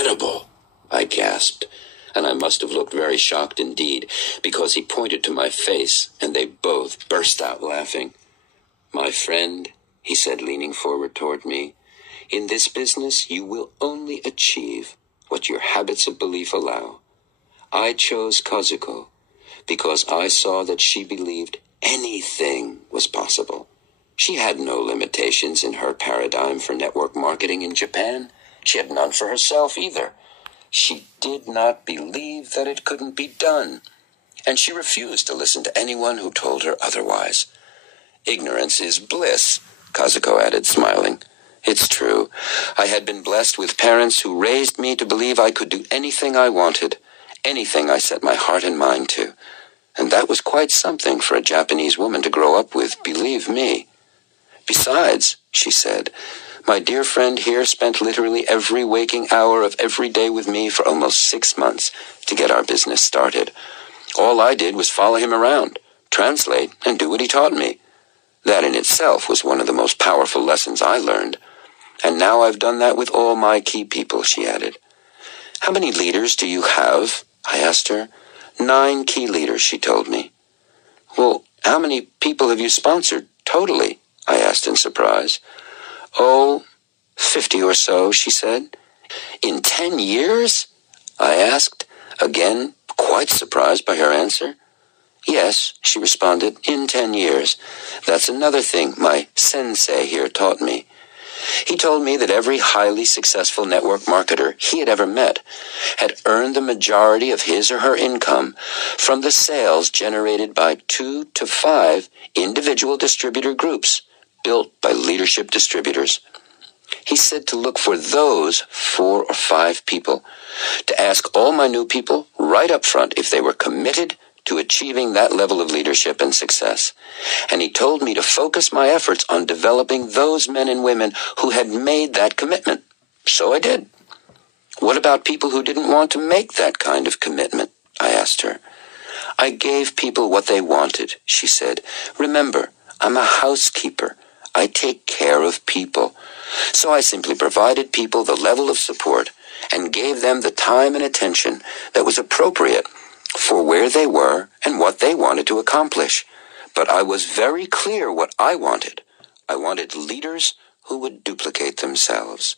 incredible, I gasped, and I must have looked very shocked indeed, because he pointed to my face, and they both burst out laughing. "My friend," he said, leaning forward toward me, "in this business you will only achieve what your habits of belief allow. I chose Kazuko because I saw that she believed anything was possible. She had no limitations in her paradigm for network marketing in Japan. She had none for herself either. She did not believe that it couldn't be done, and she refused to listen to anyone who told her otherwise. Ignorance is bliss," Kazuko added, smiling. "It's true. I had been blessed with parents who raised me to believe I could do anything I wanted, anything I set my heart and mind to. And that was quite something for a Japanese woman to grow up with, believe me. Besides," she said, "my dear friend here spent literally every waking hour of every day with me for almost 6 months to get our business started. All I did was follow him around, translate, and do what he taught me. That in itself was one of the most powerful lessons I learned. And now I've done that with all my key people," she added. "How many leaders do you have?" I asked her. 9 key leaders, she told me. "Well, how many people have you sponsored totally?" I asked in surprise. "Oh, 50 or so," she said. "In 10 years?" I asked, again quite surprised by her answer. "Yes," she responded, "in 10 years. That's another thing my sensei here taught me. He told me that every highly successful network marketer he had ever met had earned the majority of his or her income from the sales generated by 2 to 5 individual distributor groups built by leadership distributors. He said to look for those 4 or 5 people, to ask all my new people right up front if they were committed to achieving that level of leadership and success. And he told me to focus my efforts on developing those men and women who had made that commitment. So I did." "What about people who didn't want to make that kind of commitment?" I asked her. "I gave people what they wanted," she said. "Remember, I'm a housekeeper. I take care of people. So I simply provided people the level of support and gave them the time and attention that was appropriate for where they were and what they wanted to accomplish. But I was very clear what I wanted. I wanted leaders who would duplicate themselves.